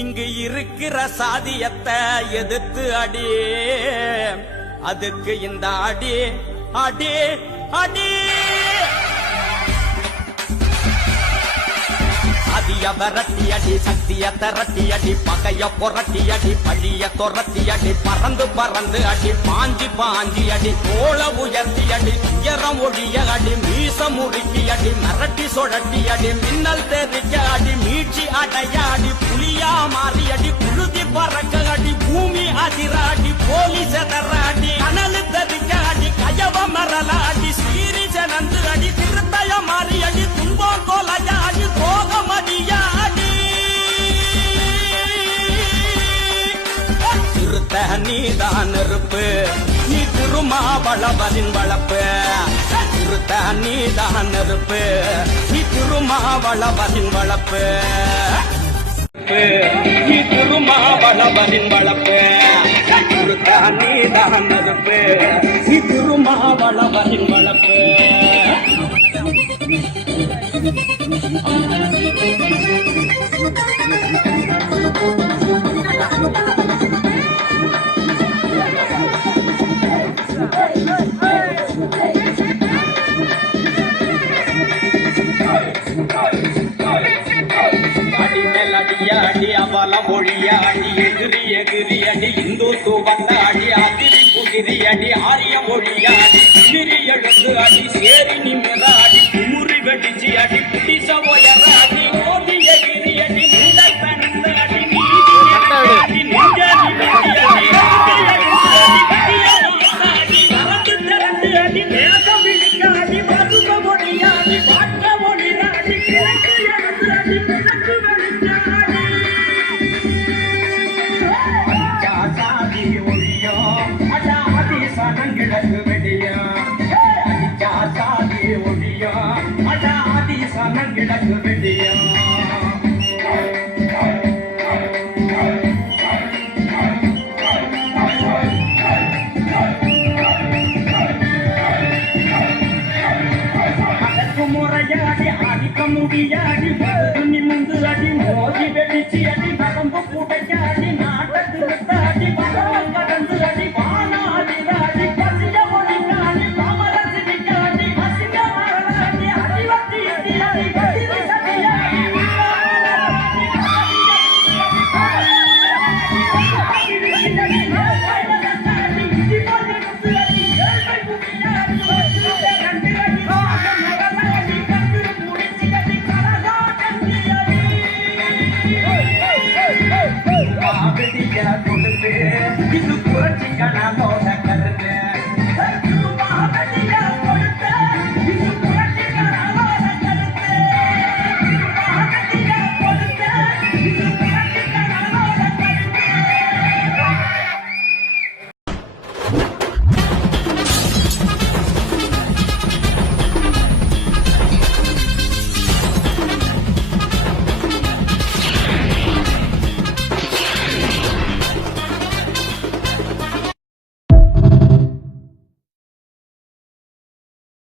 இங்கு இருக்கிற சாதியத்தை எதிர்த்து அடி, அதுக்கு இந்த அடி அடி அடி. அதிய வரட்டி அடி, சக்திய திரட்டி அடி, பகைய புரட்டி அடி, பழிய துரத்தி அடி, பறந்து பறந்து அடி, பாஞ்சி பாஞ்சி அடி, கோல உயர்த்தி அடி, உயரம் ஒழிய அடி, மீச முறுக்கி அடி, மிரட்டி சுழட்டி அடி, மின்னல் தெரிக்க அடி, மீட்சி அடைய அடி, புலியா மாறி அடி, புழுதி பறக்க அடி, பூமி அதிர அடி, போலி செதற அடி, கனலு தெரிக்க அடி, கயவ மரல அடி, சீரி செனந்து அடி, திருத்தய மாறி அடி, துன்பம் கொலைய அடி, கோகம் அடியாடி. திருத்த நீதான் நெருப்பு, நீ திருமாவளவரின் வளப்பு. திருத்த நீதான் நெருப்பு, நீ திருமாவளவரின் வளப்பு. நீ திருமாவளவரின் வளப்பு. திருத்த நீதான் நெருப்பு, நீ திருமாவளவரின் வளப்பு. அடி அவல மொழிய அடி, எகிரி எகிரி அடி, இந்துத்துவத்த அடி, அதிரி புதிரி அடி, ஆரிய மொழிய அடி, சிரி எழுந்து அடி, சேரி நிமிர அடி, குமுறி வெடிச்சி அடி, புடிச உயர அடி, ஓடி எகிரி அடி, முண்டை பணந்த அடி, நீதி அடி, நெஞ்ச நிமித்தி அடி, மறந்து திறந்து அடி, தேசம் விழிக்க அடி, மதுக மொழிய அடி, பாட்ட மொழிய அடி, கிழக்கு எழுந்து அடி, கிழக்கு வெளிச்ச அடி. அச்சாசாதி ஒழியோ அடாதி சனங்கிழக்கு வெடியோ, அச்சாசாதி ஒழியோ அடாதி சனங்கிழக்கு வெடியோ. முறையாடி அடிக்க முடியாடி, நிமிந்து அடி, மோதி வெடிச்சு அடி, நரம்பு புடைக்காடி, நாட்டத்திற்கு அடி, பகவன் கடந்து அடி, வானாடி அடி, பசிய மொழிக்காடி, கமல சிரிக்காடி, பசிய மரணாடி, அடிவத்தி அடி அடி, கதிரி சதியாடி, இது புரட்சி கணம்.